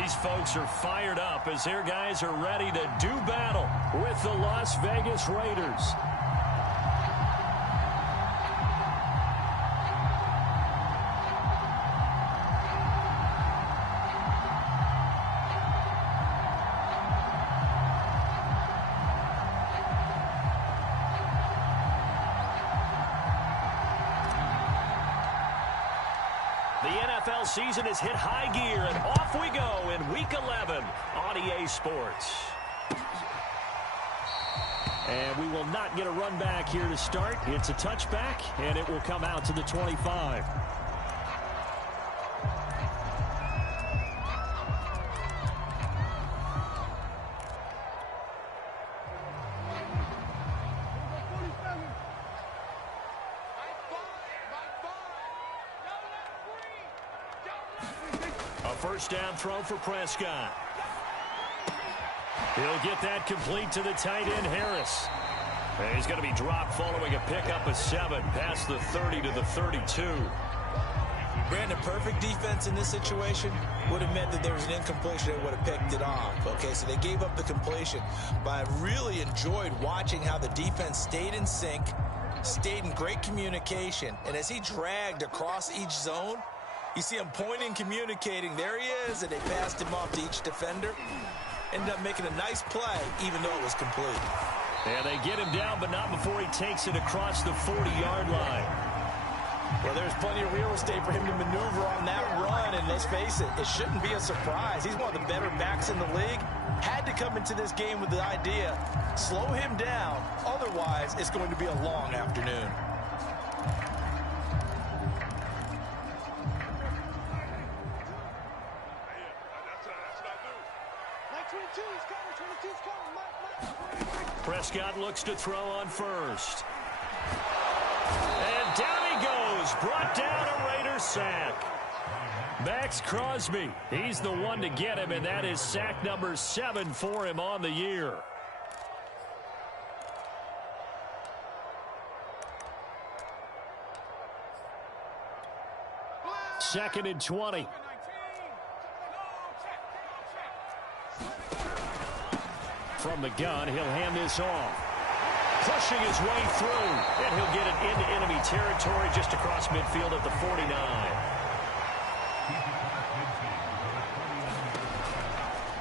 These folks are fired up as their guys are ready to do battle with the Las Vegas Raiders. The NFL season has hit high gear, and off we go in Week 11 on EA Sports. And we will not get a run back here to start. It's a touchback, and it will come out to the 25. First down throw for Prescott. He'll get that complete to the tight end, Harris. And he's going to be dropped following a pickup of 7 past the 30 to the 32. Brandon, perfect defense in this situation would have meant that there was an incompletion that would have picked it off. Okay, so they gave up the completion. But I really enjoyed watching how the defense stayed in sync, stayed in great communication. And as he dragged across each zone, you see him pointing, communicating. There he is, and they passed him off to each defender. Ended up making a nice play, even though it was complete. And they get him down, but not before he takes it across the 40-yard line. Well, there's plenty of real estate for him to maneuver on that run, and let's face it, it shouldn't be a surprise. He's one of the better backs in the league. Had to come into this game with the idea, slow him down, otherwise it's going to be a long afternoon. Prescott looks to throw on first. And down he goes. Brought down a Raider sack. Maxx Crosby. He's the one to get him, and that is sack number 7 for him on the year. Second and 20. From the gun, he'll hand this off. Pushing his way through, and he'll get it into enemy territory just across midfield at the 49.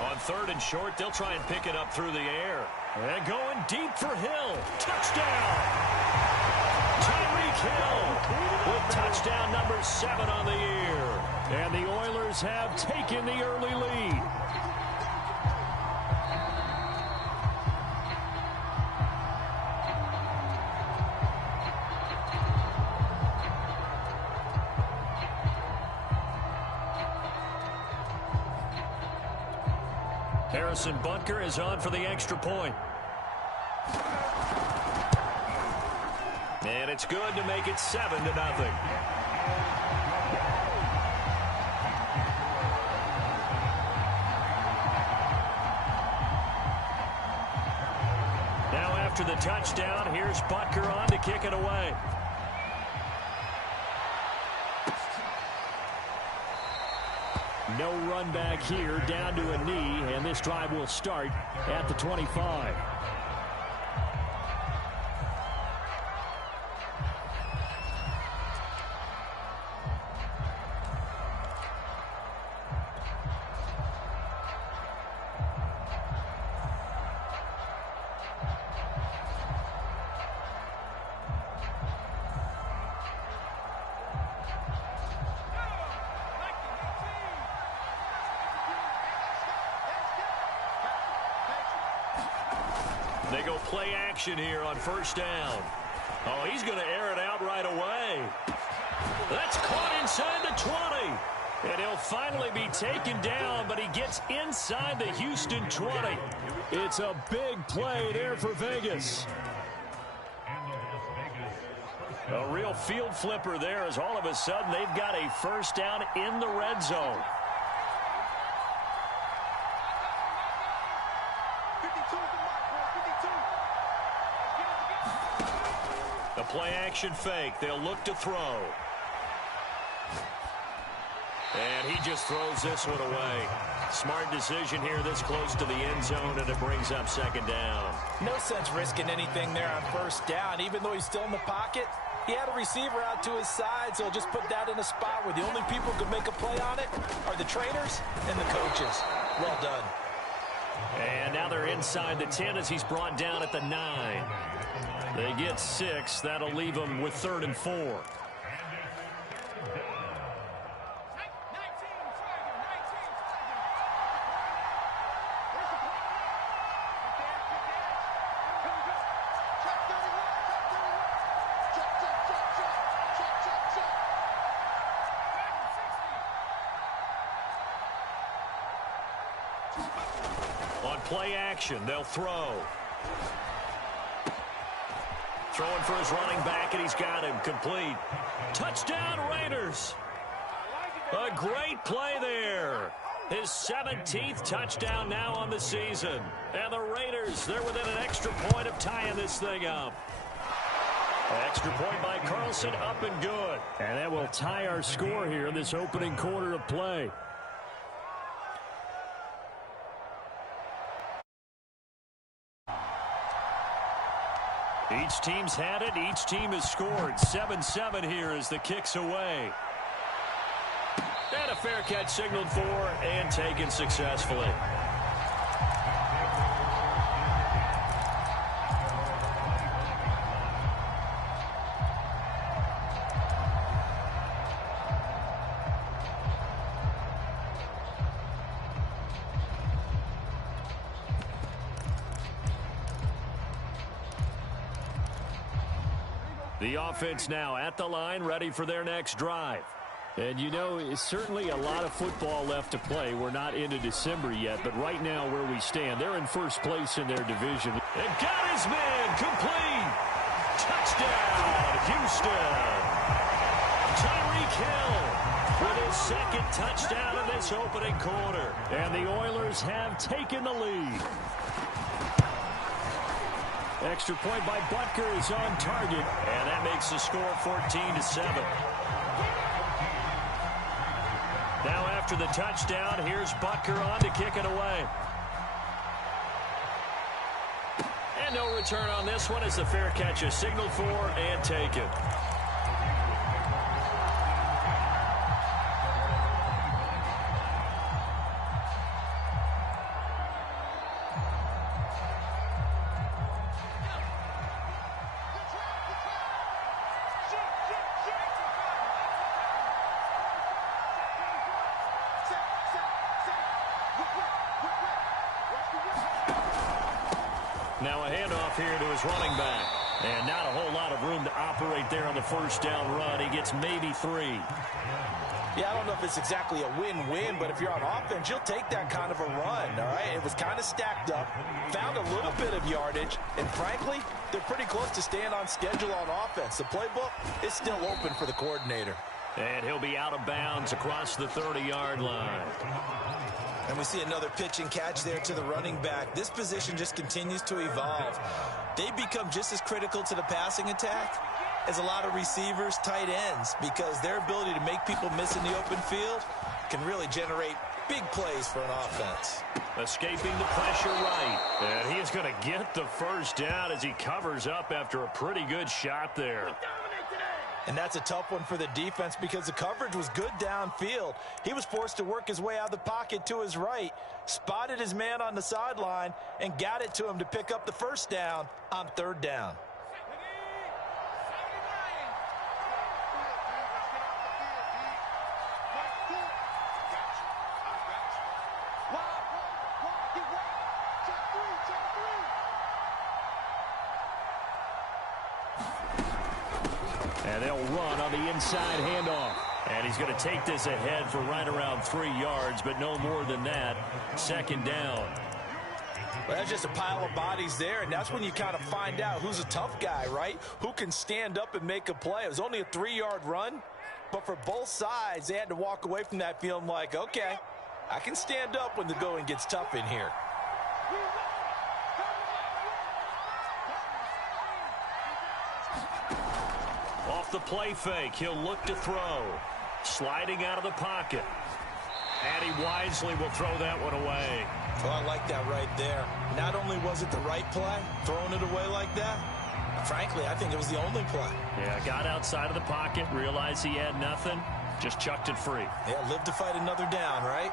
On third and short, they'll try and pick it up through the air. And going deep for Hill. Touchdown! Tyreek Hill with touchdown number 7 on the year. And the Oilers have taken the early lead. Harrison Butker is on for the extra point. And it's good to make it 7-0. Now after the touchdown, here's Butker on to kick it away. No run back here, down to a knee, and this drive will start at the 25. They go play action here on first down. Oh, he's going to air it out right away. That's caught inside the 20. And he'll finally be taken down, but he gets inside the Houston 20. It's a big play there for Vegas. A real field flipper there as all of a sudden they've got a first down in the red zone. The play action fake. They'll look to throw. And he just throws this one away. Smart decision here this close to the end zone, and it brings up second down. No sense risking anything there on first down. Even though he's still in the pocket, he had a receiver out to his side, so he'll just put that in a spot where the only people who can make a play on it are the trainers and the coaches. Well done. And now they're inside the 10 as he's brought down at the 9. They get 6. That'll leave them with 3rd and 4. On play action, they'll throw. Throwing for his running back, and he's got him complete. Touchdown, Raiders. A great play there. His 17th touchdown now on the season. And the Raiders, they're within an extra point of tying this thing up. Extra point by Carlson, up and good. And that will tie our score here in this opening quarter of play. Each team's had it. Each team has scored. 7-7 here as the kick's away. And a fair catch signaled for and taken successfully. The offense now at the line, ready for their next drive. And, you know, it's certainly a lot of football left to play. We're not into December yet, but right now where we stand, they're in first place in their division. And got his man complete. Touchdown, Houston. Tyreek Hill with his second touchdown in this opening quarter. And the Oilers have taken the lead. Extra point by Butker is on target, and that makes the score 14-7. Now after the touchdown, here's Butker on to kick it away. And no return on this one as the fair catch is signaled for and taken. Now a handoff here to his running back. And not a whole lot of room to operate there on the first down run. He gets maybe 3. Yeah, I don't know if it's exactly a win-win, but if you're on offense, you'll take that kind of a run, all right? It was kind of stacked up, found a little bit of yardage, and frankly, they're pretty close to staying on schedule on offense. The playbook is still open for the coordinator. And he'll be out of bounds across the 30-yard line. And we see another pitch and catch there to the running back. This position just continues to evolve. They become just as critical to the passing attack as a lot of receivers, tight ends, because their ability to make people miss in the open field can really generate big plays for an offense. Escaping the pressure right. And he is going to get the first down as he covers up after a pretty good shot there. And that's a tough one for the defense because the coverage was good downfield. He was forced to work his way out of the pocket to his right, spotted his man on the sideline, and got it to him to pick up the first down on 3rd down. And they'll run on the inside handoff. And he's going to take this ahead for right around 3 yards, but no more than that. 2nd down. Well, that's just a pile of bodies there, and that's when you kind of find out who's a tough guy, right? Who can stand up and make a play. It was only a 3-yard run, but for both sides, they had to walk away from that feeling like, okay, I can stand up when the going gets tough in here. Off the play fake, he'll look to throw. Sliding out of the pocket. And he wisely will throw that one away. Oh, I like that right there. Not only was it the right play, throwing it away like that, frankly, I think it was the only play. Yeah, got outside of the pocket, realized he had nothing, just chucked it free. Yeah, live to fight another down, right?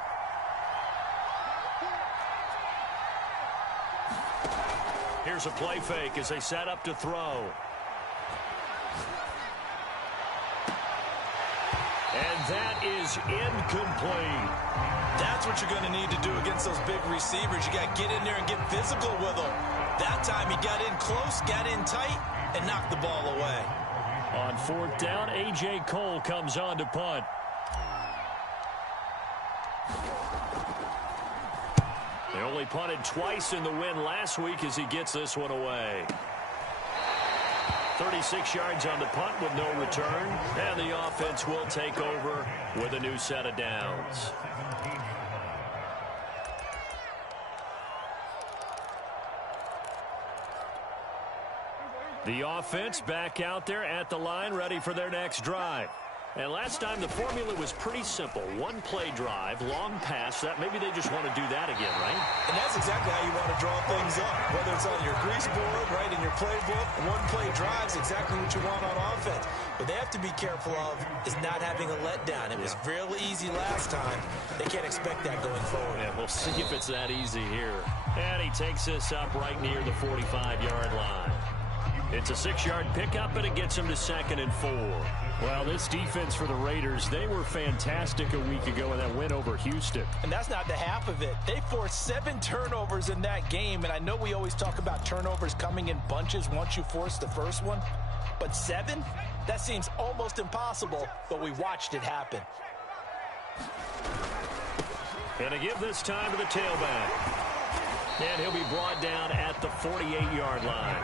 Here's a play fake as they set up to throw. And that is incomplete. That's what you're going to need to do against those big receivers. You got to get in there and get physical with them. That time he got in close, got in tight, and knocked the ball away. On fourth down, A.J. Cole comes on to punt. They only punted twice in the win last week as he gets this one away. 36 yards on the punt with no return. And the offense will take over with a new set of downs. The offense back out there at the line, ready for their next drive. And last time the formula was pretty simple. One play drive, long pass. That maybe they just want to do that again, right? And that's exactly how you want to draw things up. Whether it's on your grease board, right, in your playbook, one play drive is exactly what you want on offense. What they have to be careful of is not having a letdown. It was real easy last time. They can't expect that going forward. Yeah, we'll see if it's that easy here. And he takes this up right near the 45-yard line. It's a 6-yard pickup, and it gets him to 2nd and 4. Well, this defense for the Raiders, they were fantastic a week ago in that win over Houston. And that's not the half of it. They forced 7 turnovers in that game, and I know we always talk about turnovers coming in bunches once you force the first one. But 7? That seems almost impossible, but we watched it happen. And to give this time to the tailback. And he'll be brought down at the 48-yard line.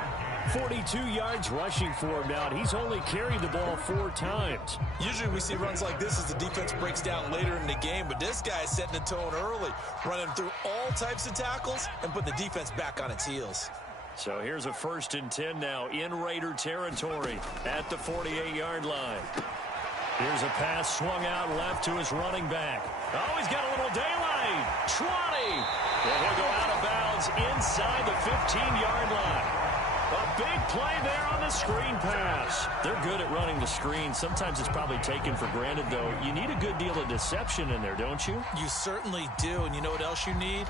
42 yards rushing for him now, and he's only carried the ball 4 times. Usually we see runs like this as the defense breaks down later in the game, but this guy is setting the tone early, running through all types of tackles and put the defense back on its heels. So here's a 1st and 10 now in Raider territory at the 48-yard line. Here's a pass swung out left to his running back. Oh, he's got a little daylight. 20. And he'll go out of bounds inside the 15-yard line. A big play there on the screen pass. They're good at running the screen. Sometimes it's probably taken for granted, though. You need a good deal of deception in there, don't you? You certainly do. And you know what else you need?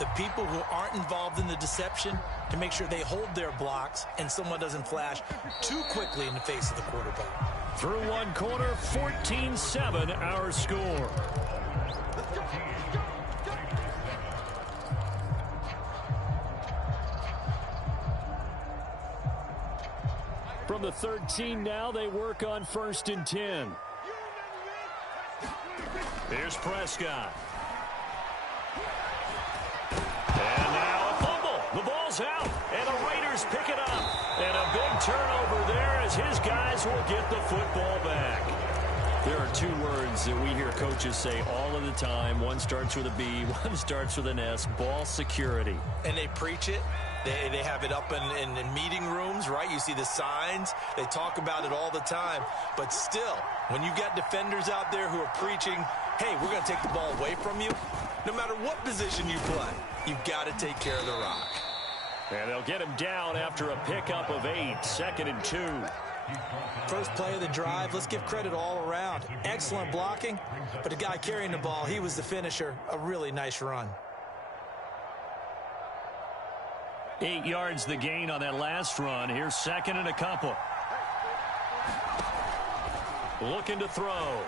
The people who aren't involved in the deception to make sure they hold their blocks and someone doesn't flash too quickly in the face of the quarterback. Through one quarter, 14-7 our score. From the 13 now, they work on 1st and 10. Here's Prescott. And now a fumble. The ball's out, and the Raiders pick it up. And a big turnover there as his guys will get the football back. There are 2 words that we hear coaches say all of the time. One starts with a B, one starts with an S, ball security. And they preach it. They have it up in meeting rooms, right? You see the signs. They talk about it all the time. But still, when you got defenders out there who are preaching, hey, we're going to take the ball away from you, no matter what position you play, you've got to take care of the rock. And they'll get him down after a pickup of 8, 2nd and 2. First play of the drive, let's give credit all around. Excellent blocking, but the guy carrying the ball, he was the finisher. A really nice run. 8 yards the gain on that last run. Here's 2nd and a couple. Looking to throw.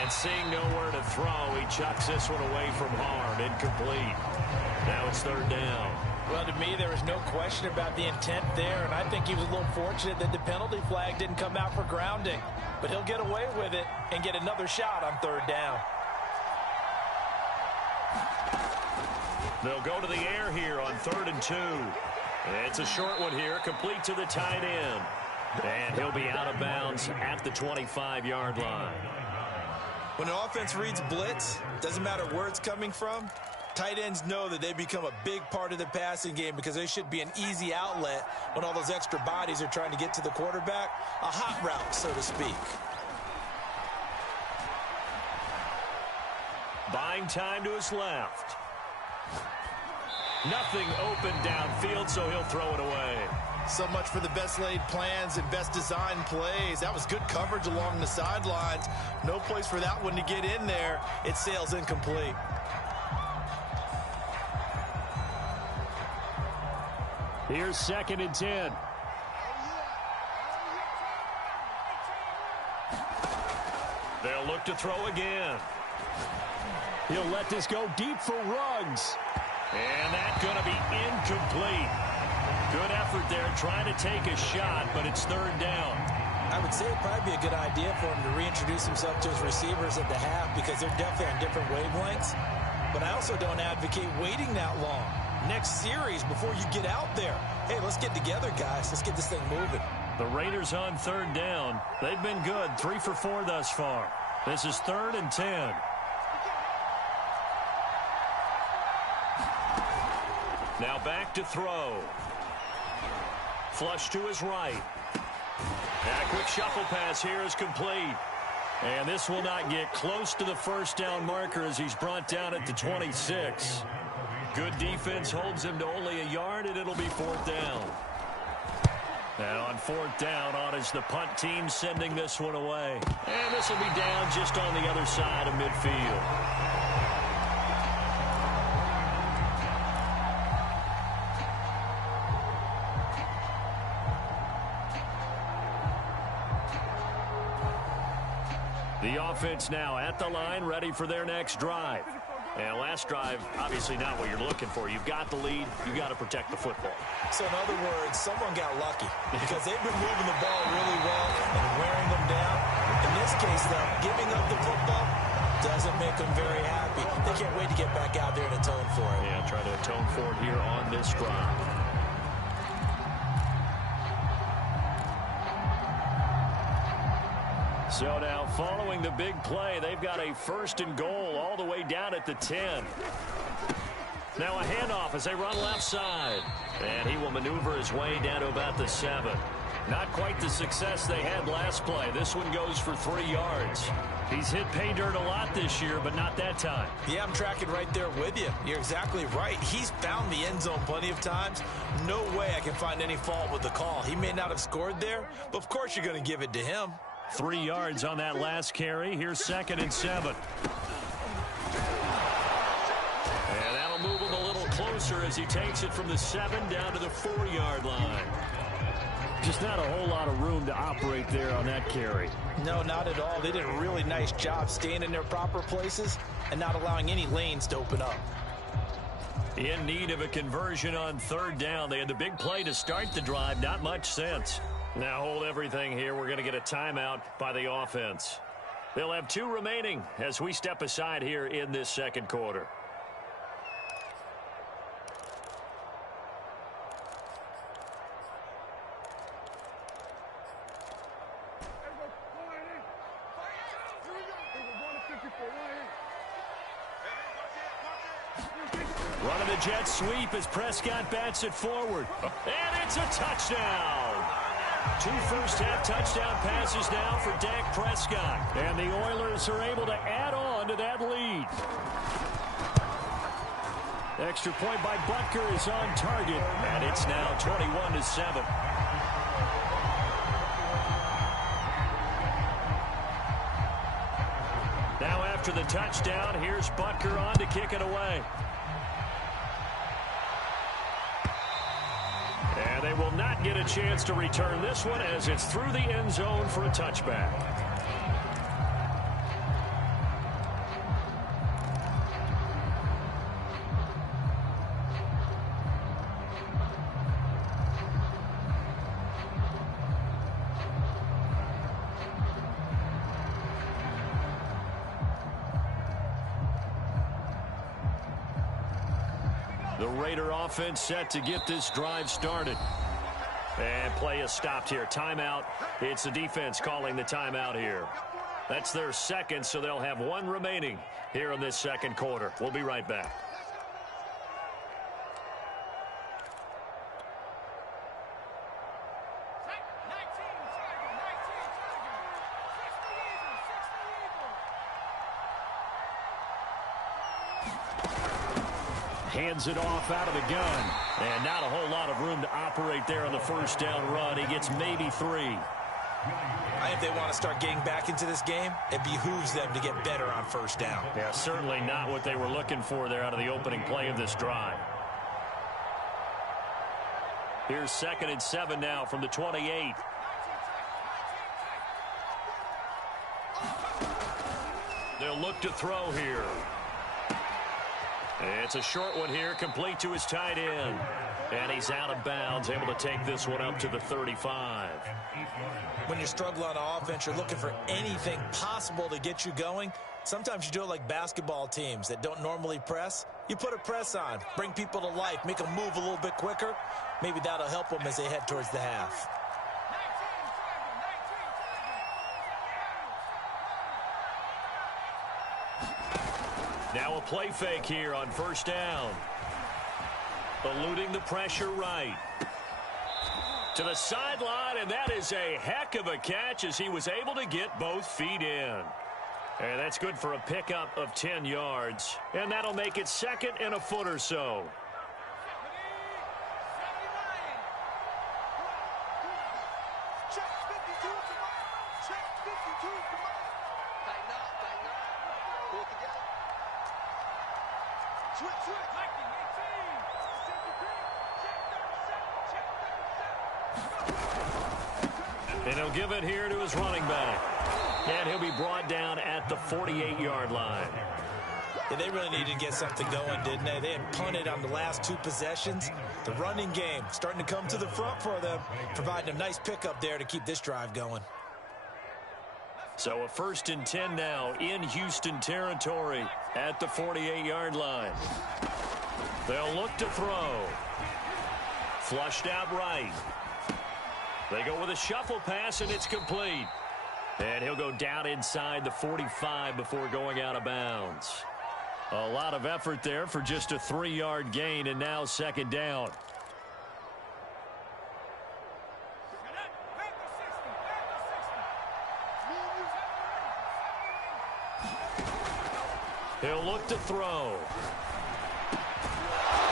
And seeing nowhere to throw, he chucks this one away from harm. Incomplete. Now it's 3rd down. Well, to me, there was no question about the intent there, and I think he was a little fortunate that the penalty flag didn't come out for grounding. But he'll get away with it and get another shot on 3rd down. They'll go to the air here on 3rd and 2. It's a short one here, complete to the tight end. And he'll be out of bounds at the 25-yard line. When an offense reads blitz, doesn't matter where it's coming from, tight ends know that they become a big part of the passing game because they should be an easy outlet when all those extra bodies are trying to get to the quarterback. A hot route, so to speak. Buying time to his left. Nothing open downfield, so he'll throw it away. So much for the best laid plans and best design plays. That was good coverage along the sidelines. No place for that one to get in there. It sails incomplete. Here's 2nd and 10. They'll look to throw again. He'll let this go deep for Ruggs. And that's going to be incomplete. Good effort there trying to take a shot, but it's 3rd down. I would say it'd probably be a good idea for him to reintroduce himself to his receivers at the half because they're definitely on different wavelengths. But I also don't advocate waiting that long. Next series before you get out there. Hey, let's get together, guys. Let's get this thing moving. The Raiders on 3rd down. They've been good, 3 for 4 thus far. This is 3rd and 10. Now back to throw. Flush to his right. And a quick shuffle pass here is complete. And this will not get close to the 1st down marker as he's brought down at the 26. Good defense holds him to only a yard, and it'll be 4th down. And on 4th down, on is the punt team sending this one away. And this will be down just on the other side of midfield. The offense now at the line, ready for their next drive. And last drive, obviously not what you're looking for. You've got the lead. You've got to protect the football. So in other words, someone got lucky because they've been moving the ball really well and wearing them down. In this case, though, giving up the football doesn't make them very happy. They can't wait to get back out there and atone for it. Yeah, try to atone for it here on this drive. So now following the big play, they've got a 1st and goal all the way down at the 10. Now a handoff as they run left side. And he will maneuver his way down to about the 7. Not quite the success they had last play. This one goes for 3 yards. He's hit pay dirt a lot this year, but not that time. Yeah, I'm tracking right there with you. You're exactly right. He's found the end zone plenty of times. No way I can find any fault with the call. He may not have scored there, but of course you're going to give it to him. 3 yards on that last carry. Here's 2nd and 7. And that'll move him a little closer as he takes it from the 7 down to the 4-yard line. Just not a whole lot of room to operate there on that carry. No, not at all. They did a really nice job staying in their proper places and not allowing any lanes to open up. In need of a conversion on 3rd down. They had the big play to start the drive. Not much sense. Now hold everything here. We're going to get a timeout by the offense. They'll have 2 remaining as we step aside here in this 2nd quarter. Running the jet sweep as Prescott bats it forward. And it's a touchdown. 2 first-half touchdown passes now for Dak Prescott. And the Oilers are able to add on to that lead. Extra point by Butker is on target. And it's now 21-7. Now after the touchdown, here's Butker on to kick it away. And they will not get a chance to return this one as it's through the end zone for a touchback. The Raider offense set to get this drive started. And play is stopped here. Timeout. It's the defense calling the timeout here. That's their 2nd, so they'll have 1 remaining here in this 2nd quarter. We'll be right back. Hands it off out of the gun. And not a whole lot of room to operate there on the first down run. He gets maybe 3. If they want to start getting back into this game, it behooves them to get better on first down. Yeah, certainly not what they were looking for there out of the opening play of this drive. Here's 2nd and 7 now from the 28. They'll look to throw here. It's a short one here, complete to his tight end. And he's out of bounds, able to take this one up to the 35. When you struggle on offense, you're looking for anything possible to get you going. Sometimes you do it like basketball teams that don't normally press. You put a press on, bring people to life, make them move a little bit quicker. Maybe that'll help them as they head towards the half. Now a play fake here on first down. Eluding the pressure right. To the sideline, and that is a heck of a catch as he was able to get both feet in. And that's good for a pickup of 10 yards. And that'll make it 2nd and a foot or so. And he'll give it here to his running back. And he'll be brought down at the 48-yard line. Yeah, they really needed to get something going, didn't they? They had punted on the last 2 possessions. The running game starting to come to the front for them, providing a nice pickup there to keep this drive going. So a 1st and 10 now in Houston territory at the 48-yard line. They'll look to throw. Flushed out right. They go with a shuffle pass, and it's complete. And he'll go down inside the 45 before going out of bounds. A lot of effort there for just a 3-yard gain, and now 2nd down. He'll look to throw.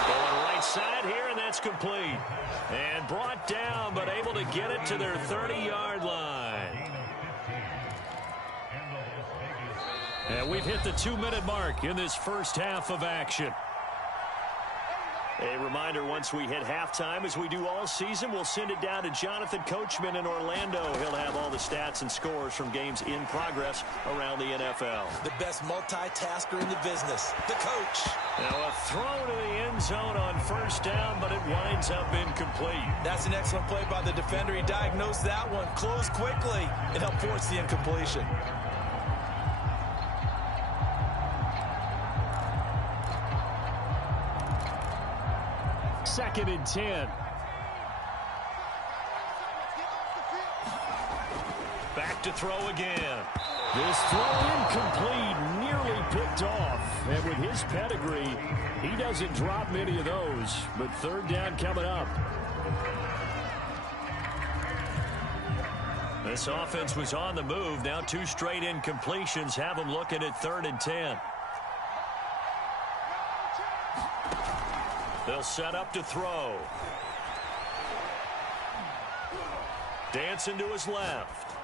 Going right side here, and that's complete. And brought down, but able to get it to their 30-yard line. And we've hit the 2-minute mark in this first half of action. A reminder, once we hit halftime, as we do all season, we'll send it down to Jonathan Coachman in Orlando. He'll have all the stats and scores from games in progress around the NFL. The best multitasker in the business, the coach. Now a throw to the end zone on first down, but it winds up incomplete. That's an excellent play by the defender. He diagnosed that one, closed quickly, and helped force the incompletion. Second and 10. Back to throw again. This throw incomplete, nearly picked off. And with his pedigree, he doesn't drop many of those. But 3rd down coming up. This offense was on the move. Now 2 straight incompletions have them looking at 3rd and 10. They'll set up to throw. Dancing to his left.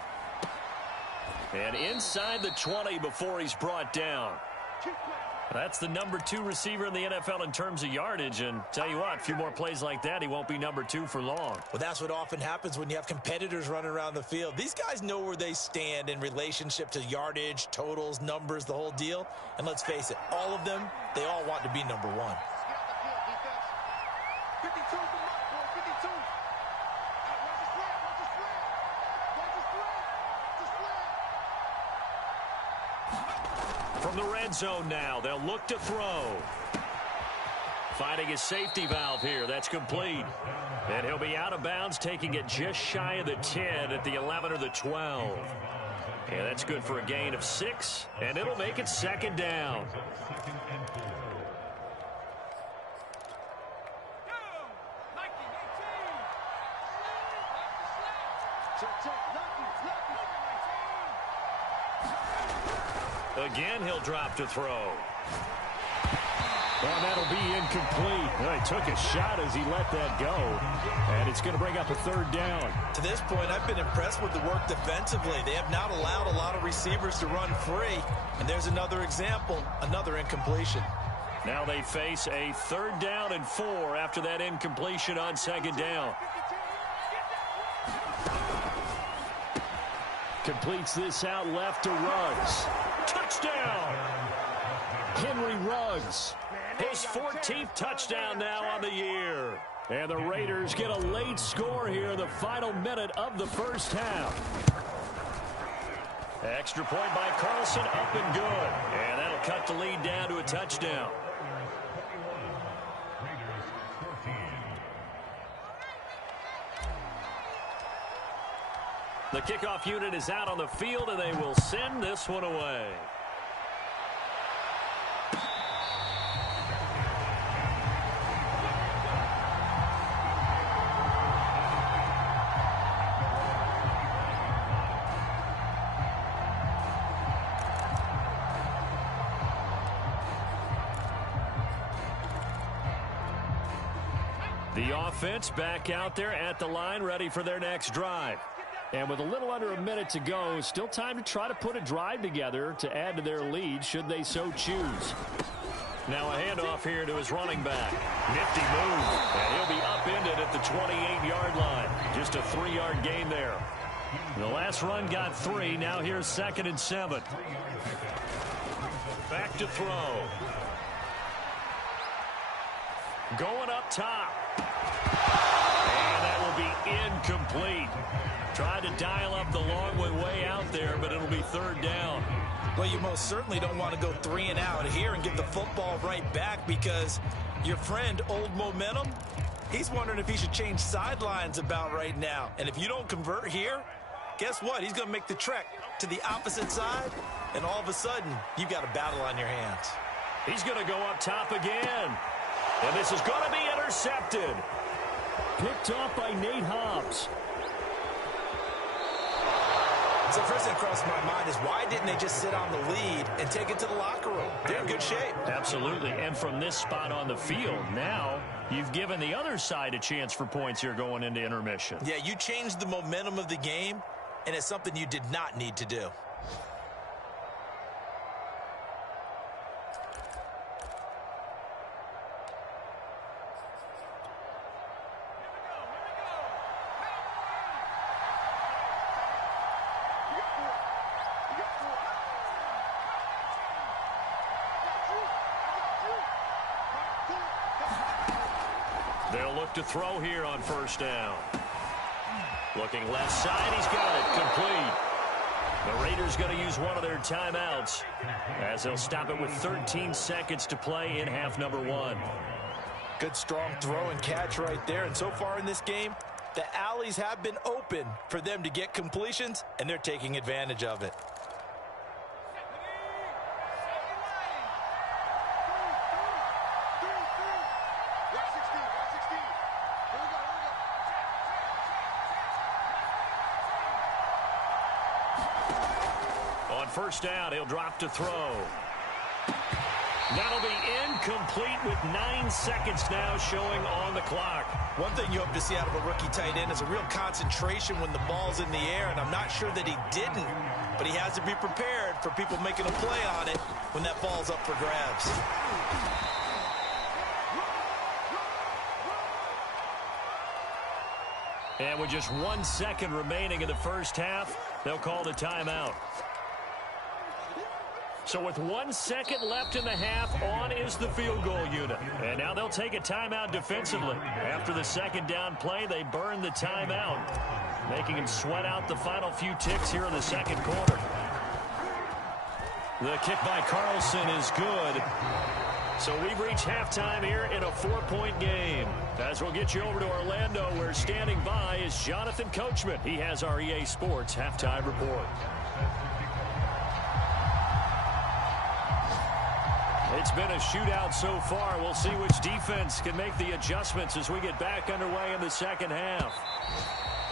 And inside the 20 before he's brought down. That's the number 2 receiver in the NFL in terms of yardage. And tell you what, a few more plays like that, he won't be number 2 for long. Well, that's what often happens when you have competitors running around the field. These guys know where they stand in relationship to yardage, totals, numbers, the whole deal. And let's face it, all of them, they all want to be number 1. 52 is the mark, 52. From the red zone now, they'll look to throw. Finding his safety valve here. That's complete. And he'll be out of bounds, taking it just shy of the 10 at the 11 or the 12. Yeah, that's good for a gain of 6, and it'll make it 2nd down. Again, he'll drop to throw. Well, that'll be incomplete. Well, he took a shot as he let that go, and it's going to bring up a third down. To this point, I've been impressed with the work defensively. They have not allowed a lot of receivers to run free, and there's another example, another incompletion. Now they face a 3rd down and 4 after that incompletion on 2nd down. Completes this out left to Ruggs. Touchdown! Henry Ruggs. His 14th touchdown now on the year. And the Raiders get a late score here in the final minute of the first half. Extra point by Carlson, up and good. And that'll cut the lead down to a touchdown. The kickoff unit is out on the field, and they will send this one away. The offense back out there at the line, ready for their next drive. And with a little under a minute to go, still time to try to put a drive together to add to their lead should they so choose. Now a handoff here to his running back. Nifty move, and he'll be upended at the 28-yard line. Just a 3-yard gain there. The last run got 3. Now here's 2nd and 7. Back to throw. Going up top. And that will be incomplete. Tried to dial up the long way out there, but it'll be 3rd down. Well, you most certainly don't want to go 3 and out here and get the football right back, because your friend, Old Momentum, he's wondering if he should change sidelines about right now. And if you don't convert here, guess what? He's going to make the trek to the opposite side, and all of a sudden, you've got a battle on your hands. He's going to go up top again. And this is going to be intercepted. Picked off by Nate Hobbs. So first thing crossed my mind is, why didn't they just sit on the lead and take it to the locker room? They're in good shape. Absolutely. And from this spot on the field, now you've given the other side a chance for points here going into intermission. Yeah, you changed the momentum of the game, and it's something you did not need to do. They'll look to throw here on 1st down. Looking left side, he's got it, complete. The Raiders going to use one of their timeouts as they'll stop it with 13 seconds to play in half number 1. Good strong throw and catch right there. And so far in this game, the alleys have been open for them to get completions, and they're taking advantage of it. On 1st down, he'll drop to throw. That'll be incomplete with 9 seconds now showing on the clock. One thing you hope to see out of a rookie tight end is a real concentration when the ball's in the air, and I'm not sure that he didn't, but he has to be prepared for people making a play on it when that ball's up for grabs. And with just 1 second remaining in the first half, they'll call the timeout. So with 1 second left in the half, on is the field goal unit. And now they'll take a timeout defensively. After the 2nd down play, they burn the timeout, making them sweat out the final few ticks here in the 2nd quarter. The kick by Carlson is good. So we've reached halftime here in a 4-point game. As we'll get you over to Orlando, where standing by is Jonathan Coachman. He has our EA Sports halftime report. It's been a shootout so far. We'll see which defense can make the adjustments as we get back underway in the 2nd half.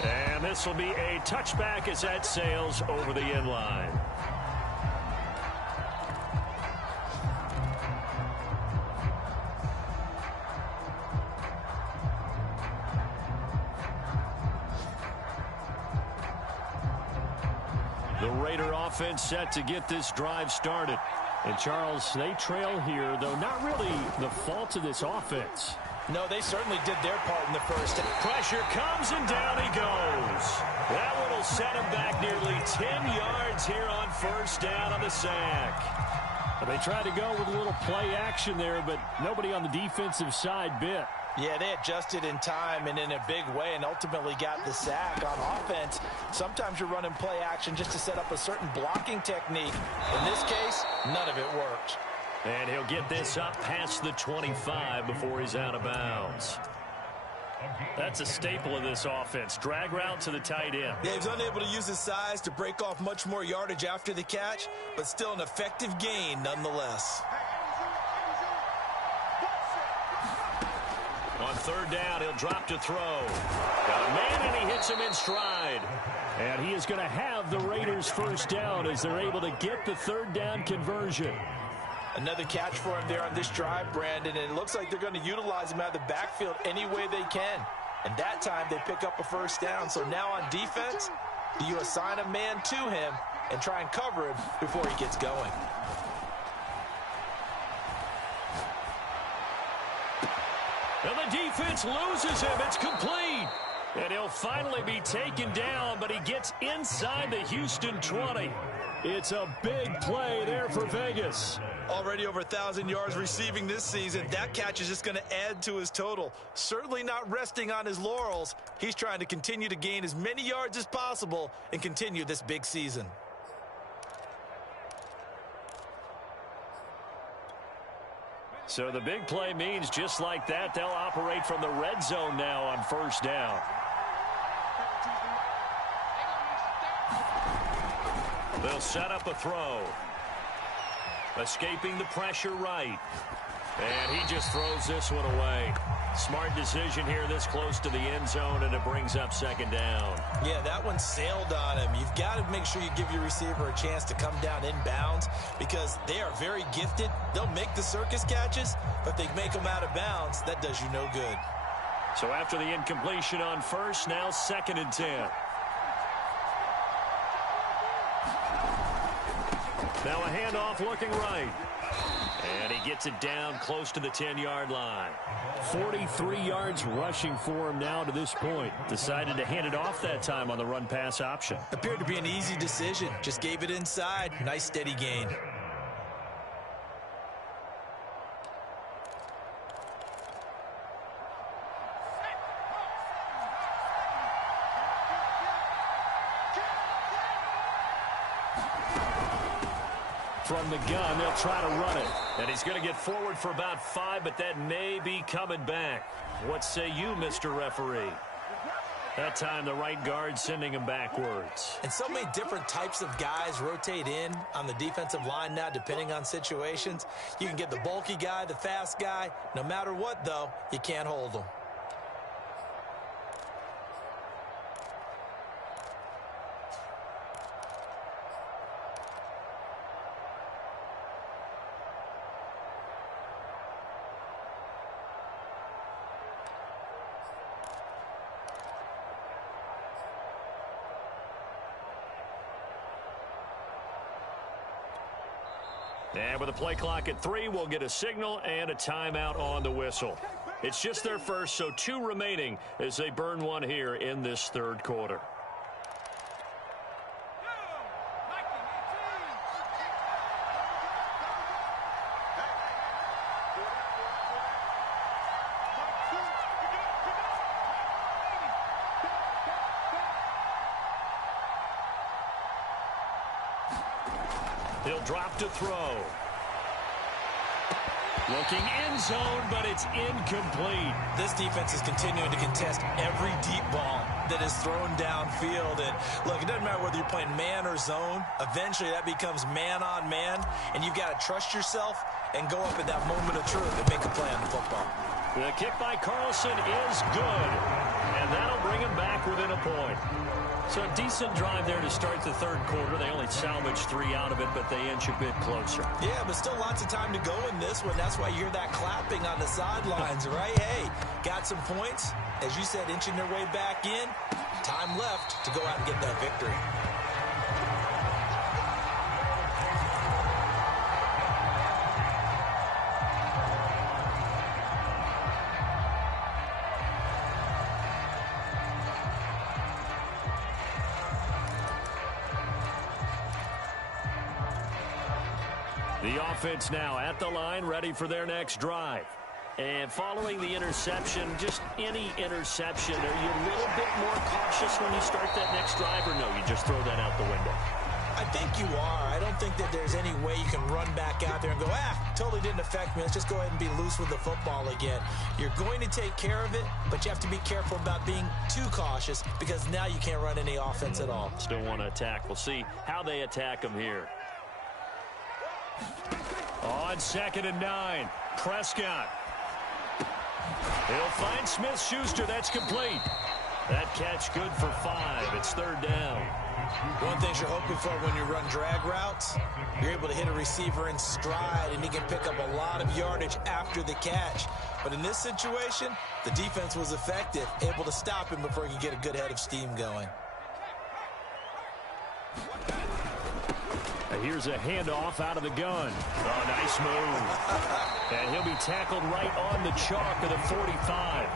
And this will be a touchback as that sails over the end line. – The Raider offense set to get this drive started. And, Charles, they trail here, though not really the fault of this offense. No, they certainly did their part in the first. Pressure comes, and down he goes. That one will set him back nearly 10 yards here on first down on the sack. They tried to go with a little play action there, but nobody on the defensive side bit. Yeah, they adjusted in time and in a big way and ultimately got the sack on offense. Sometimes you're running play action just to set up a certain blocking technique. In this case, none of it worked. And he'll get this up past the 25 before he's out of bounds. That's a staple of this offense. Drag route to the tight end. Yeah, he's unable to use his size to break off much more yardage after the catch, but still an effective gain nonetheless. On third down, he'll drop to throw. Got a man, and he hits him in stride. And he is going to have the Raiders first down as they're able to get the third down conversion. Another catch for him there on this drive, Brandon, and it looks like they're going to utilize him out of the backfield any way they can. And that time they pick up a first down. So now on defense, do you assign a man to him and try and cover him before he gets going? And the defense loses him. It's complete. And he'll finally be taken down, but he gets inside the Houston 20. It's a big play there for Vegas. Already over 1,000 yards receiving this season. That catch is just going to add to his total. Certainly not resting on his laurels. He's trying to continue to gain as many yards as possible and continue this big season. So the big play means just like that, they'll operate from the red zone now on first down. They'll set up a throw. Escaping the pressure right. And he just throws this one away. Smart decision here this close to the end zone, and it brings up second down. Yeah, that one sailed on him. You've got to make sure you give your receiver a chance to come down inbounds because they are very gifted. They'll make the circus catches, but if they make them out of bounds, that does you no good. So after the incompletion on first, now 2nd and 10. Now a handoff looking right. And he gets it down close to the 10-yard line. 43 yards rushing for him now to this point. Decided to hand it off that time on the run-pass option. Appeared to be an easy decision. Just gave it inside. Nice steady gain. From the gun, they'll try to run it. And he's going to get forward for about 5, but that may be coming back. What say you, Mr. Referee? That time, the right guard sending him backwards. And so many different types of guys rotate in on the defensive line now, depending on situations. You can get the bulky guy, the fast guy. No matter what, though, you can't hold them. And with a play clock at 3, we'll get a signal and a timeout on the whistle. It's just their first, so 2 remaining as they burn one here in this third quarter. He'll drop to throw. Looking end zone, but it's incomplete. This defense is continuing to contest every deep ball that is thrown downfield. And look, it doesn't matter whether you're playing man or zone. Eventually, that becomes man on man, and you've got to trust yourself and go up at that moment of truth and make a play on the football. The kick by Carlson is good, and that'll bring him back within a point. So a decent drive there to start the third quarter. They only salvaged 3 out of it, but they inch a bit closer. Yeah, but still lots of time to go in this one. That's why you hear that clapping on the sidelines, right? Hey, got some points. As you said, inching their way back in. Time left to go out and get that victory. The offense now at the line, ready for their next drive. And following the interception, just any interception, are you a little bit more cautious when you start that next drive, or no, you just throw that out the window? I think you are. I don't think that there's any way you can run back out there and go, totally didn't affect me. Let's just go ahead and be loose with the football again. You're going to take care of it, but you have to be careful about being too cautious because now you can't run any offense at all. Still want to attack. We'll see how they attack them here. On 2nd and 9, Prescott. He'll find Smith-Schuster. That's complete. That catch good for 5. It's 3rd down. One thing you're hoping for when you run drag routes, you're able to hit a receiver in stride, and he can pick up a lot of yardage after the catch. But in this situation, the defense was effective, able to stop him before he could get a good head of steam going. Here's a handoff out of the gun. Oh, nice move. And he'll be tackled right on the chalk of the 45.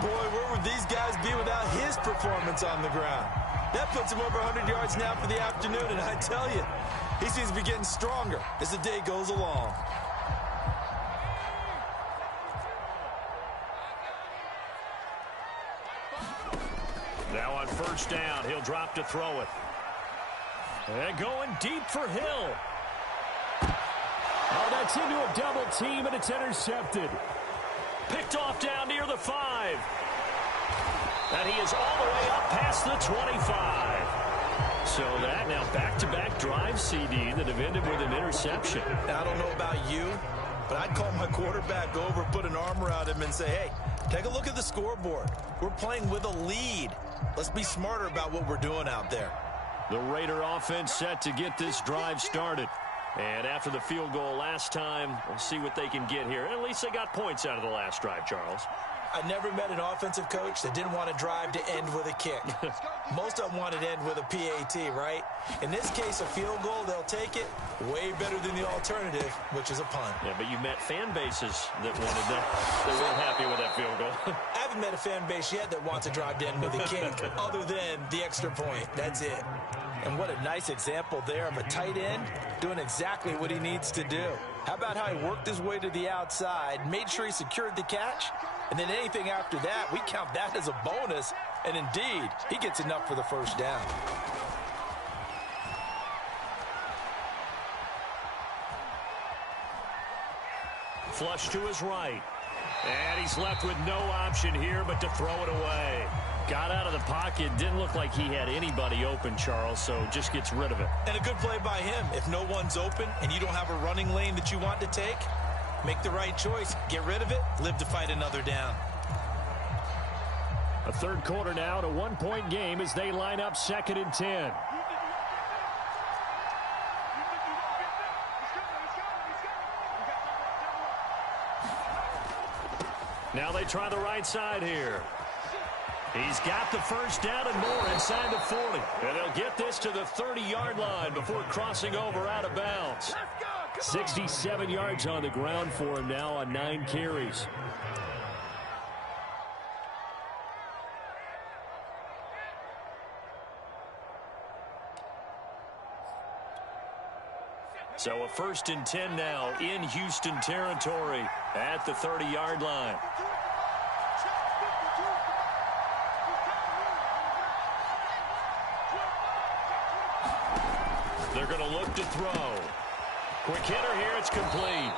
Boy, where would these guys be without his performance on the ground? That puts him over 100 yards now for the afternoon, and I tell you, he seems to be getting stronger as the day goes along. Now on 1st down, he'll drop to throw it. And going deep for Hill. Oh, that's into a double team, and it's intercepted. Picked off down near the 5. And he is all the way up past the 25. So that now back-to-back drive, CD, that have ended with an interception. Now, I don't know about you, but I'd call my quarterback over, put an arm around him, and say, hey, take a look at the scoreboard. We're playing with a lead. Let's be smarter about what we're doing out there. The Raider offense set to get this drive started. And after the field goal last time, we'll see what they can get here. At least they got points out of the last drive, Charles. I never met an offensive coach that didn't want to drive to end with a kick. Most of them wanted to end with a PAT, right? In this case, a field goal, they'll take it. Way better than the alternative, which is a punt. Yeah, but you met fan bases that wanted that. They weren't happy with that field goal. I haven't met a fan base yet that wants to drive to end with a kick, other than the extra point. That's it. And what a nice example there of a tight end doing exactly what he needs to do. How about how he worked his way to the outside, made sure he secured the catch, and then anything after that, we count that as a bonus. And indeed, he gets enough for the 1st down. Flush to his right. And he's left with no option here but to throw it away. Got out of the pocket. Didn't look like he had anybody open, Charles, so just gets rid of it. And a good play by him. If no one's open and you don't have a running lane that you want to take, make the right choice. Get rid of it. Live to fight another down. A 3rd quarter now, to 1-point game as they line up 2nd and 10. Now they try the right side here. He's got the 1st down and more inside the 40. And they'll get this to the 30-yard line before crossing over out of bounds. 67 yards on the ground for him now on 9 carries. So a 1st and 10 now in Houston territory at the 30-yard line. They're going to look to throw. Quick hitter here. It's complete.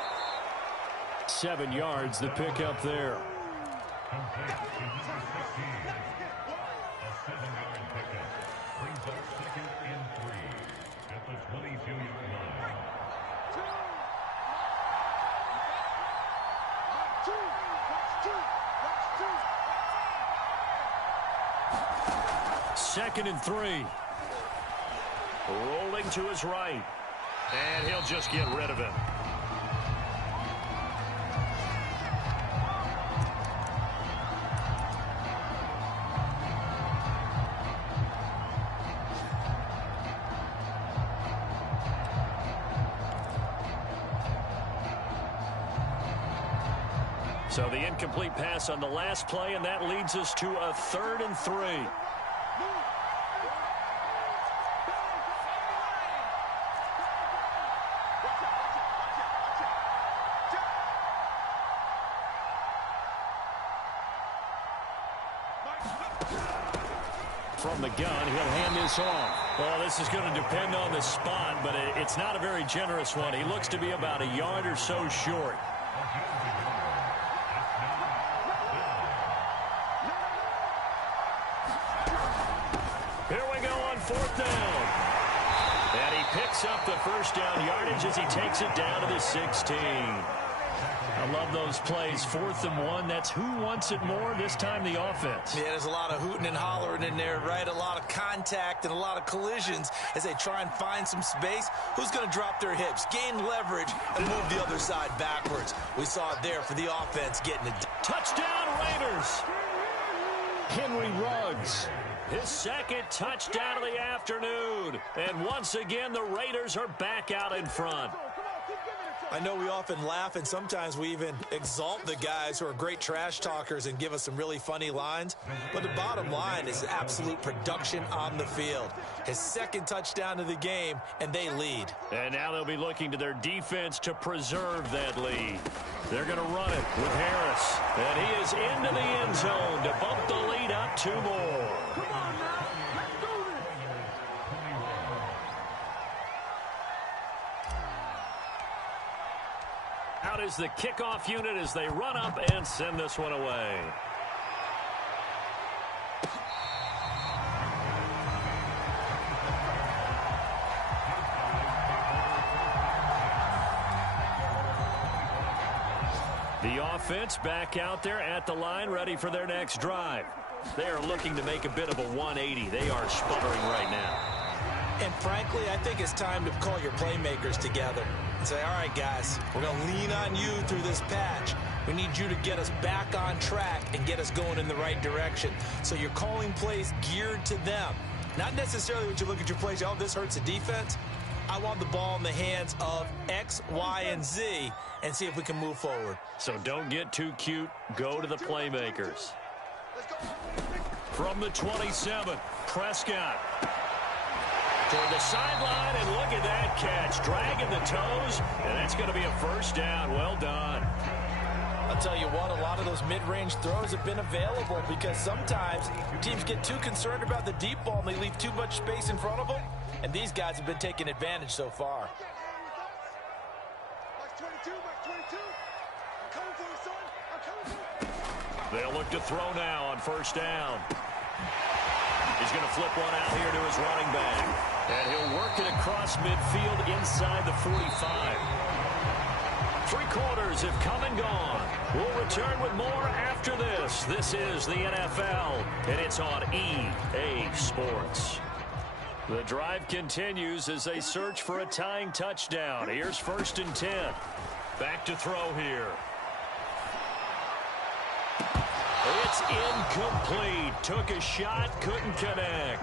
7 yards, the pickup there. Second and 3. Rolling to his right. And he'll just get rid of it. So the incomplete pass on the last play, and that leads us to a 3rd and 3. from the gun. He'll hand this off. Well, this is going to depend on the spot, but it's not a very generous one. He looks to be about a yard or so short. Here we go on 4th down. And he picks up the first down yardage as he takes it down to the 16. I love those plays. 4th and 1. That's who wants it more, this time the offense. Yeah, there's a lot of hooting and hollering in there, right? A lot of contact and a lot of collisions as they try and find some space. Who's going to drop their hips, gain leverage, and move the other side backwards? We saw it there for the offense getting it. Touchdown, Raiders! Henry Ruggs. His second touchdown of the afternoon. And once again, the Raiders are back out in front. I know we often laugh, and sometimes we even exalt the guys who are great trash talkers and give us some really funny lines. But the bottom line is absolute production on the field. His second touchdown of the game, and they lead. And now they'll be looking to their defense to preserve that lead. They're going to run it with Harris. And he is into the end zone to bump the lead up 2 more. Come on now. Let's do this. Out is the kickoff unit as they run up and send this one away. The offense back out there at the line, ready for their next drive. They are looking to make a bit of a 180. They are sputtering right now. And frankly, I think it's time to call your playmakers together and say, all right, guys, we're going to lean on you through this patch. We need you to get us back on track and get us going in the right direction. So you're calling plays geared to them. Not necessarily what you look at your plays, oh, this hurts the defense. I want the ball in the hands of X, Y, and Z and see if we can move forward. So don't get too cute. Go to the playmakers. From the 27, Prescott. Toward the sideline, and look at that catch. Dragging the toes, and that's going to be a first down. Well done. I'll tell you what, a lot of those mid-range throws have been available because sometimes teams get too concerned about the deep ball and they leave too much space in front of them, and these guys have been taking advantage so far. They'll look to throw now on first down. He's going to flip one out here to his running back. And he'll work it across midfield inside the 45. 3 quarters have come and gone. We'll return with more after this. This is the NFL, and it's on EA Sports. The drive continues as they search for a tying touchdown. Here's 1st and 10. Back to throw here. It's incomplete. Took a shot, couldn't connect.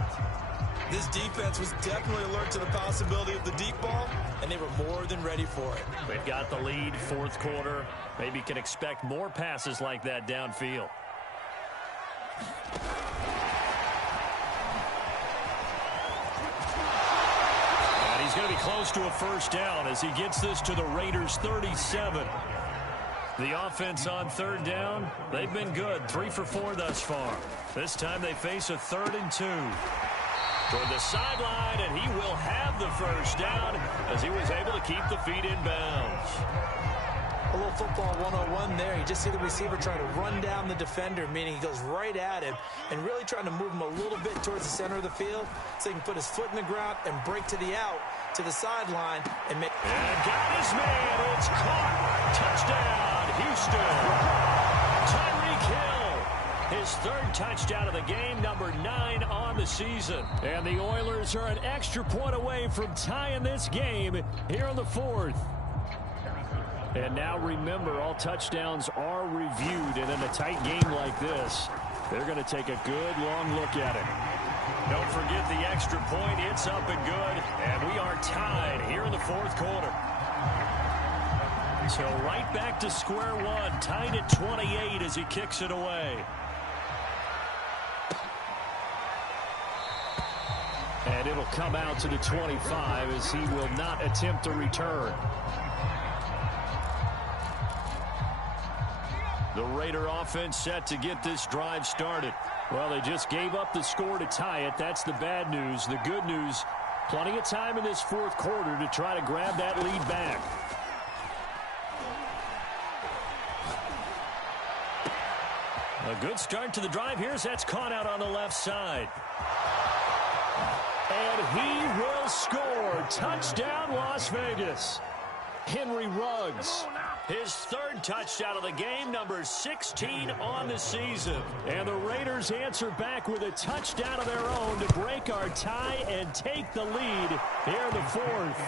This defense was definitely alert to the possibility of the deep ball, and they were more than ready for it. They've got the lead, 4th quarter. Maybe can expect more passes like that downfield. And he's going to be close to a first down as he gets this to the Raiders' 37. The offense on 3rd down, they've been good. 3 for 4 thus far. This time they face a 3rd and 2. Toward the sideline, and he will have the first down as he was able to keep the feet in bounds. A little football 101 there. You just see the receiver trying to run down the defender, meaning he goes right at him and really trying to move him a little bit towards the center of the field so he can put his foot in the ground and break to the out, to the sideline, and make... And got his man. It's caught. Touchdown, Houston. Tyreek Hill. His 3rd touchdown of the game, number 9 on the season. And the Oilers are an extra point away from tying this game here in the 4th. And now remember, all touchdowns are reviewed, and in a tight game like this, they're going to take a good long look at it. Don't forget the extra point. It's up and good, and we are tied here in the 4th quarter. So right back to square one, tied at 28 as he kicks it away. And it'll come out to the 25 as he will not attempt a return. The Raider offense set to get this drive started. Well, they just gave up the score to tie it. That's the bad news. The good news, plenty of time in this fourth quarter to try to grab that lead back. A good start to the drive here as that's caught out on the left side. And he will score. Touchdown, Las Vegas. Henry Ruggs, his third touchdown of the game, number 16 on the season. And the Raiders answer back with a touchdown of their own to break our tie and take the lead here in the fourth.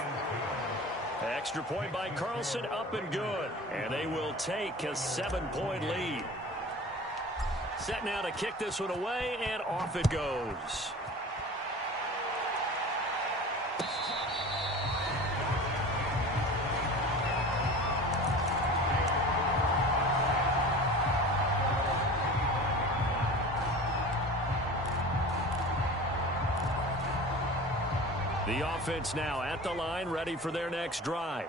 Extra point by Carlson, up and good. And they will take a 7-point lead. Set now to kick this one away, and off it goes. The offense now at the line, ready for their next drive.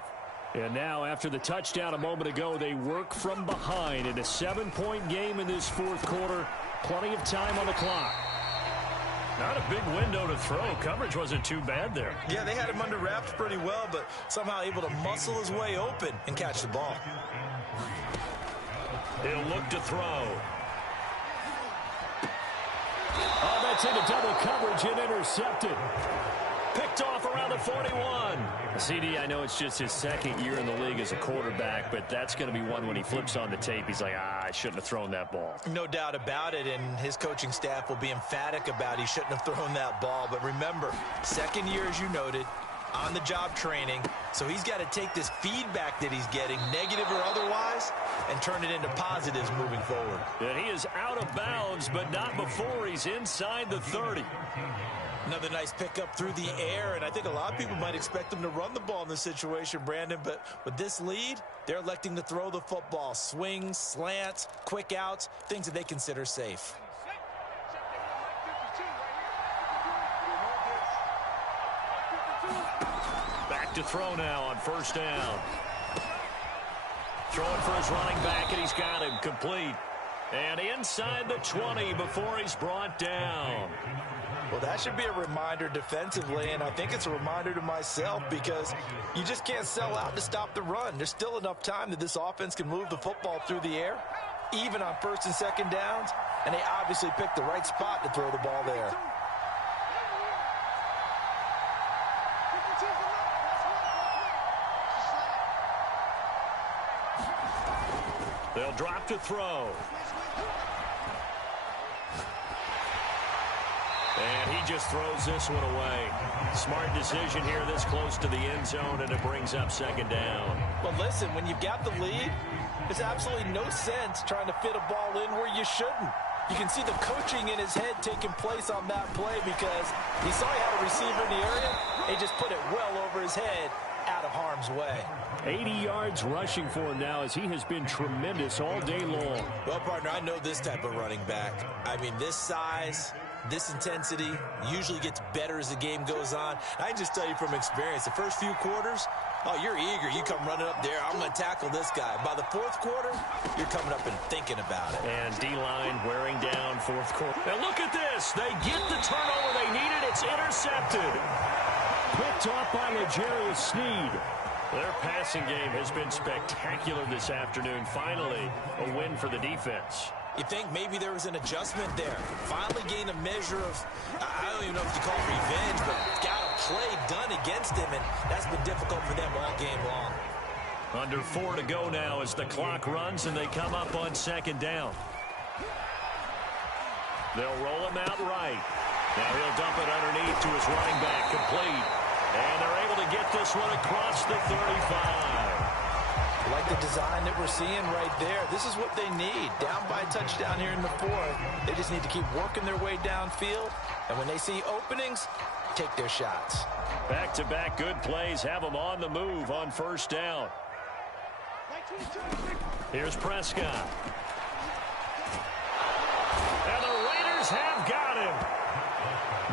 And now, after the touchdown a moment ago, they work from behind in a 7-point game in this fourth quarter. Plenty of time on the clock. Not a big window to throw. Coverage wasn't too bad there. Yeah, they had him under wraps pretty well, but somehow able to muscle his way open and catch the ball. He'll look to throw. Oh, that's into double coverage and intercepted. Picked off around the 41. CD, I know it's just his second year in the league as a quarterback, but that's going to be one when he flips on the tape. He's like, I shouldn't have thrown that ball. No doubt about it, and his coaching staff will be emphatic about he shouldn't have thrown that ball. But remember, second year, as you noted, on-the-job training, so he's got to take this feedback that he's getting, negative or otherwise, and turn it into positives moving forward. And he is out of bounds, but not before he's inside the 30. Another nice pickup through the air, and I think a lot of people might expect him to run the ball in this situation, Brandon, but with this lead, they're electing to throw the football. Swings, slants, quick outs, things that they consider safe. Back to throw now on first down. Throwing for his running back, and he's got him complete. And inside the 20 before he's brought down. Well, that should be a reminder defensively, and I think it's a reminder to myself because you just can't sell out to stop the run. There's still enough time that this offense can move the football through the air, even on first and second downs, and they obviously picked the right spot to throw the ball there. They'll drop to throw. And he just throws this one away. Smart decision here this close to the end zone, and it brings up second down. Well, listen, when you've got the lead, there's absolutely no sense trying to fit a ball in where you shouldn't. You can see the coaching in his head taking place on that play because he saw he had a receiver in the area. He just put it well over his head, out of harm's way. 80 yards rushing for him now as he has been tremendous all day long. Well, partner, I know this type of running back. I mean, this size, this intensity usually gets better as the game goes on. I can just tell you from experience, the first few quarters, oh, you're eager. You come running up there, I'm going to tackle this guy. By the fourth quarter, you're coming up and thinking about it. And D-line wearing down fourth quarter. Now look at this. They get the turnover they needed. It's intercepted. Picked off by L'Jarius Sneed. Their passing game has been spectacular this afternoon. Finally, a win for the defense. You think maybe there was an adjustment there. Finally gained a measure of, I don't even know if you call it revenge, but got a play done against him, and that's been difficult for them all game long. Under 4 to go now as the clock runs and they come up on second down. They'll roll him out right. Now he'll dump it underneath to his running back, complete. And they're able to get this one across the 35. Like the design that we're seeing right there. This is what they need. Down by a touchdown here in the fourth. They just need to keep working their way downfield. And when they see openings, take their shots. Back-to-back good plays have them on the move on first down. Here's Prescott. And the Raiders have got him.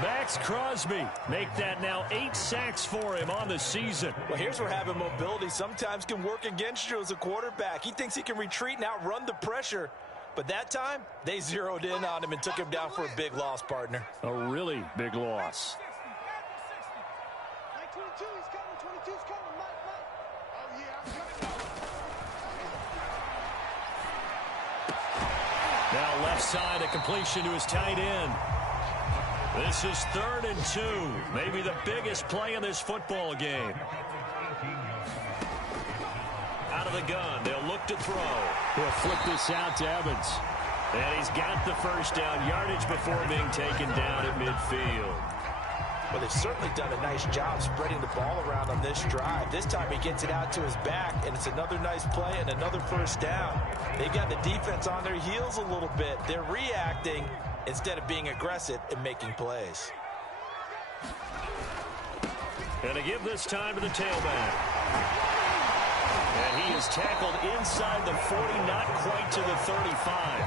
Max Crosby, make that now 8 sacks for him on the season. Well, here's where having mobility sometimes can work against you as a quarterback. He thinks he can retreat and outrun the pressure. But that time, they zeroed in on him and took him down for a big loss, partner. A really big loss. Now left side, a completion to his tight end. This is 3rd and 2. Maybe the biggest play in this football game. Out of the gun, they'll look to throw. He'll flip this out to Evans. And he's got the first down yardage before being taken down at midfield. Well, they've certainly done a nice job spreading the ball around on this drive. This time he gets it out to his back, and it's another nice play and another first down. They've got the defense on their heels a little bit. They're reacting instead of being aggressive and making plays. And to give this time to the tailback. And he is tackled inside the 40, not quite to the 35.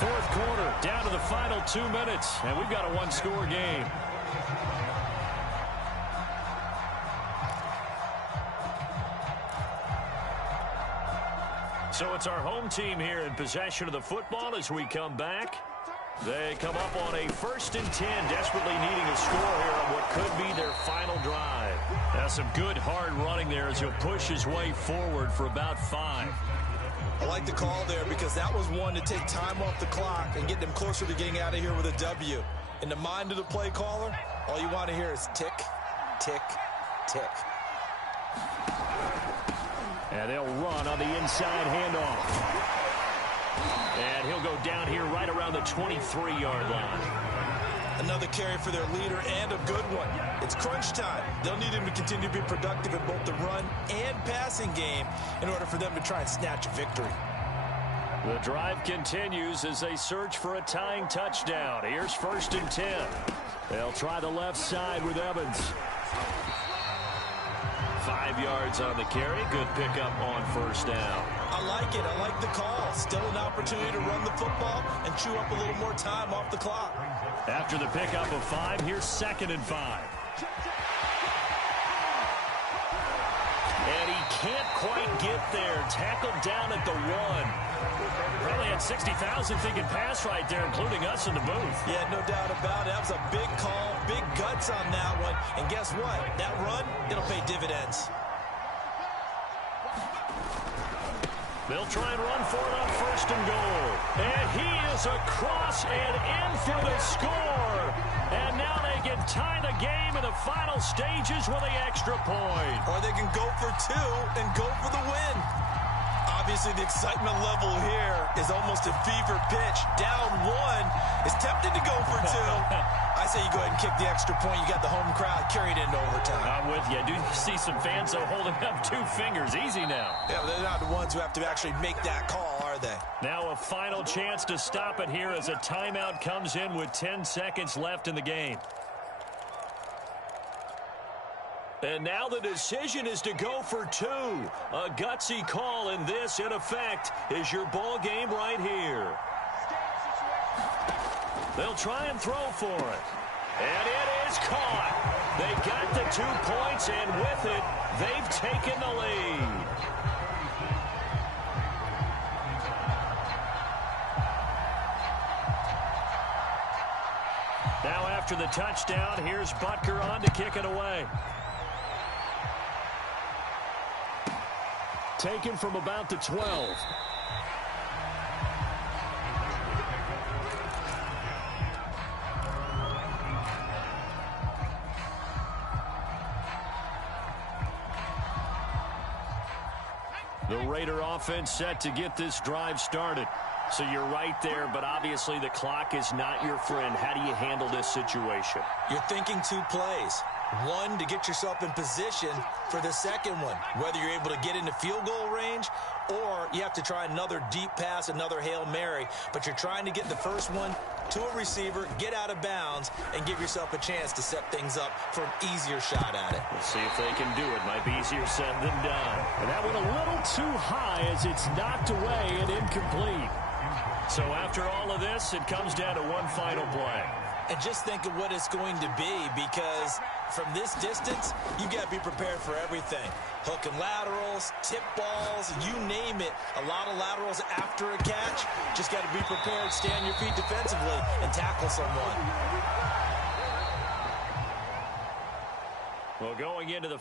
4th quarter, down to the final 2 minutes, and we've got a one-score game. So it's our home team here in possession of the football as we come back. They come up on a 1st and 10, desperately needing a score here on what could be their final drive. Now some good hard running there as he'll push his way forward for about 5. I like the call there because that was one to take time off the clock and get them closer to getting out of here with a W. In the mind of the play caller, all you want to hear is tick, tick, tick. And they'll run on the inside handoff. And he'll go down here right around the 23-yard line. Another carry for their leader and a good one. It's crunch time. They'll need him to continue to be productive in both the run and passing game in order for them to try and snatch a victory. The drive continues as they search for a tying touchdown. Here's 1st and 10. They'll try the left side with Evans. 5 yards on the carry. Good pickup on first down. I like it. I like the call. Still an opportunity to run the football and chew up a little more time off the clock. After the pickup of 5, here's 2nd and 5. And he can't quite get there. Tackled down at the 1. Probably had 60,000 thinking pass right there, including us in the booth. Yeah, no doubt about it. That was a big call, big guts on that one. And guess what? That run, it'll pay dividends. They'll try and run for it on 1st and goal. And he is across and in for the score. And now they can tie the game in the final stages with the extra point. Or they can go for 2 and go for the win. Obviously, the excitement level here is almost a fever pitch. Down 1 is tempted to go for 2. I say you go ahead and kick the extra point. You got the home crowd carried into overtime. I'm with you. I do see some fans though holding up 2 fingers. Easy now. Yeah, but they're not the ones who have to actually make that call, are they? Now a final chance to stop it here as a timeout comes in with 10 seconds left in the game. And now the decision is to go for 2. A gutsy call, and this, in effect, is your ball game right here. They'll try and throw for it. And it is caught. They got the 2 points, and with it, they've taken the lead. Now after the touchdown, here's Butker on to kick it away. Taken from about the 12. The Raider offense set to get this drive started. So you're right there, but obviously the clock is not your friend. How do you handle this situation? You're thinking 2 plays. 1 to get yourself in position for the second one, whether you're able to get into field goal range or you have to try another deep pass, another Hail Mary, but you're trying to get the first one to a receiver, get out of bounds, and give yourself a chance to set things up for an easier shot at it. We'll see if they can do it. Might be easier said than done. And that went a little too high as it's knocked away and incomplete. So after all of this, it comes down to one final play. And just think of what it's going to be, because from this distance, you got to be prepared for everything. Hook and laterals, tip balls, you name it. A lot of laterals after a catch. Just got to be prepared, stay on your feet defensively, and tackle someone. Well, going into the